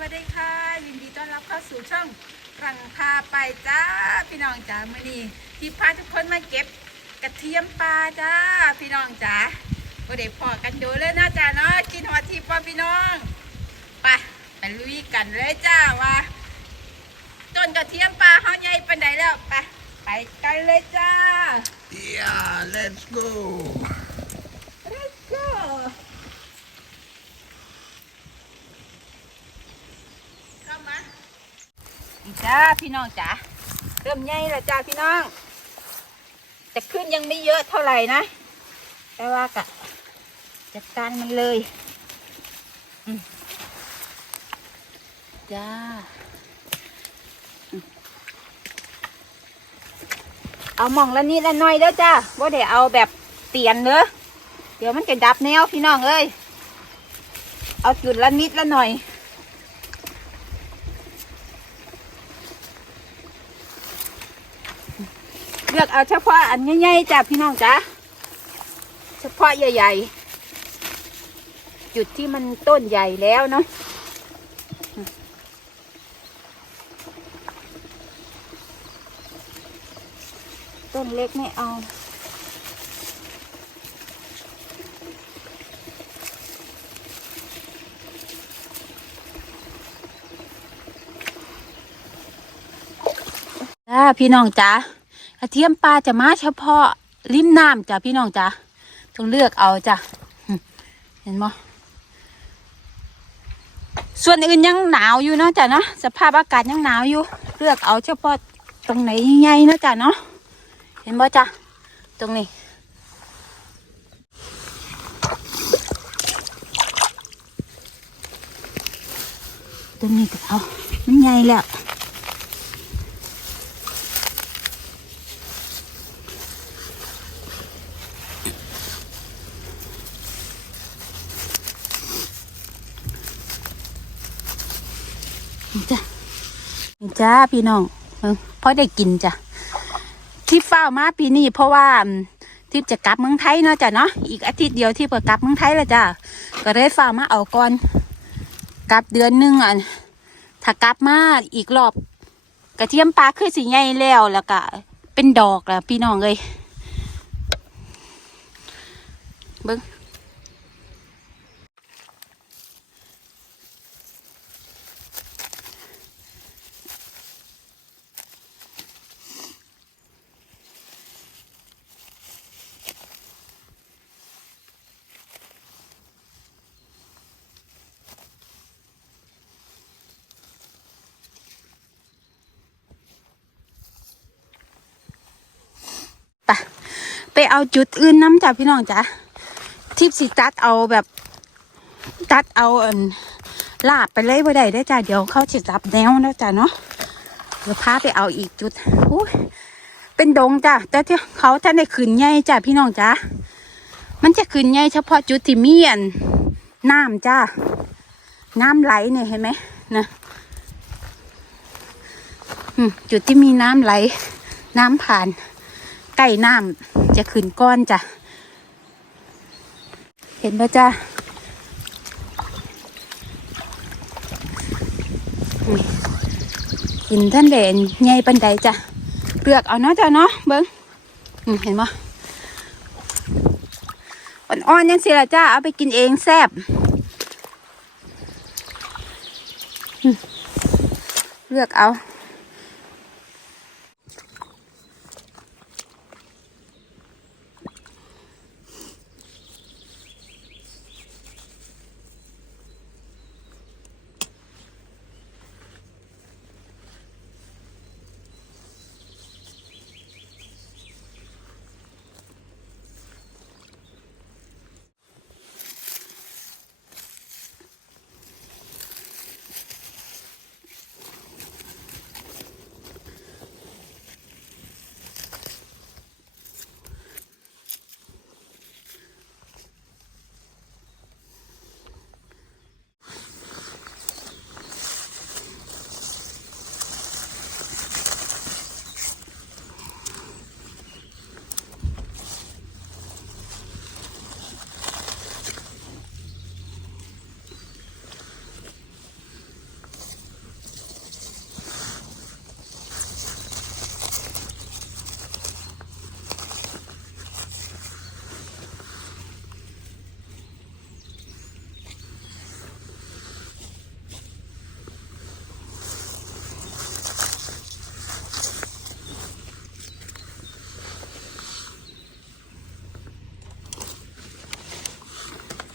วัสดีค่ะ ยินดีต้อนรับเข้าสู่ช่องรังพาไปจ้าพี่น้องจ๋ามื่อนี้ที่พาทุกคนมาเก็บกระเทียมปลาจ้าพี่น้องจ๋าบ่ได้พอกันดูเลยนะจ้าเนาะกินหัวทีปอพี่น้องไปไปลุยกันเลยจ้าว่าต้นกระเทียมปลาเขาใหญ่ปานใดแล้วไปไปกันเลยจ้า Yeah, let's go. Let's go เข้ามาอี จ้าพี่น้องจ๋าเริ่มใหญ่แล้วจ้าพี่น้องแต่ขึ้นยังไม่เยอะเท่าไหร่นะแต่ว่ากะจัดการมันเลยจ้าเอาหมองละนิดละหน่อยเด้อจ้าว่าเดี๋ยวเอาแบบเตียนเด้อเดี๋ยวมันจะดับแนวพี่น้องเอ้ยเอาจุดละนิดละหน่อย เลือกเอาเฉพาะอันใหญ่ๆจ้ะพี่น้องจ้ะเฉพาะใหญ่ ๆ จุดที่มันต้นใหญ่แล้วเนาะต้นเล็กไม่เอาจ้าพี่น้องจ้า ระเทียมปลาจะมาเฉพาะริมน้ำจ้ะพี่น้องจ้ะต้องเลือกเอาจ้ะเห็นไหมส่วนอื่นยังหนาวอยู่เนาะจ้ะเนาะสภาพอากาศยังหนาวอยู่ เลือกเอาเฉพาะตรงไหนใหญ่ๆเนาะจ้ะเนาะเห็นบ่จ้ะตรงนี้ตรงนี้ก็เอามันใหญ่แล้ว จ้ะจ้าพี่น้องเออพอได้กินจ้ะที่เฝ้ามาปีนี้เพราะว่าทิพจะกลับเมืองไทยเนาะจ้ะเนาะอีกอาทิตย์เดียวที่เปิดกลับเมืองไทยแล้วจ้ะก็เลยฝ้ามาเอาก่อนกลับเดือนหนึ่งอะถ้ากลับมาอีกรอบกระเทียมปลาคือสิใหญ่แล้วแล้วก็เป็นดอกแล้วพี่น้องเลยเบิ้ง ไปเอาจุดอื่นน้ำจ้ะพี่น้องจ้ะทิพย์สิตัดเอาแบบตัดเอาอันลาบไปเลยบ่ได้ได้จ้ะเดี๋ยวเขาจะจับแนวแล้วจ้ะเนาะเดี๋ยวพาไปเอาอีกจุดอู้เป็นดงจ้ะแต่ที่เขาท่านได้ขืนใหญ่จ้ะพี่น้องจ้ะมันจะขืนใหญ่เฉพาะจุดที่มีอันน้ำจ้ะน้ำไหลเนี่ยเห็นไหมนะจุดที่มีน้ำไหล น้ำผ่านใกล้น้ำ จะขึ้นก้อนจ้ะ เห็นปะจ้ะกินท่านเด่นใหญ่ปันใดจ้ะเปลือกเอาเนาะจ้ะเนาะเบิ้งเห็นปะอ่อนๆยังสิละจ้าเอาไปกินเองแซ่บเลือกเอา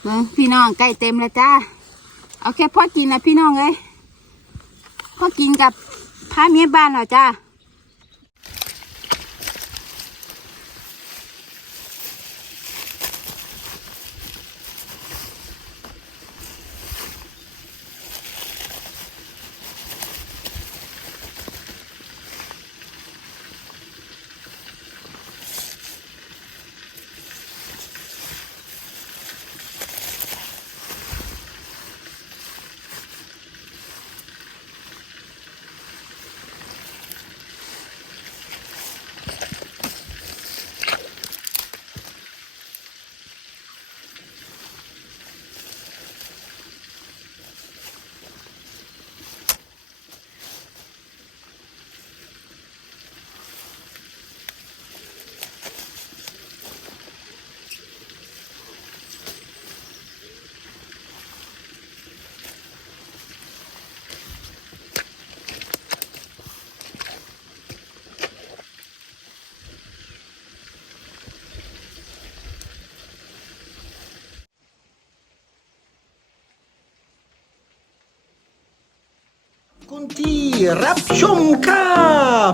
บิ่งพี่น้องใกล้เต็มแล้วจ้า เอาแค่พอกินนะพี่น้องเลยพ่อกินกับพาเมียบ้านเหรอจ้า ที่รับชมครับ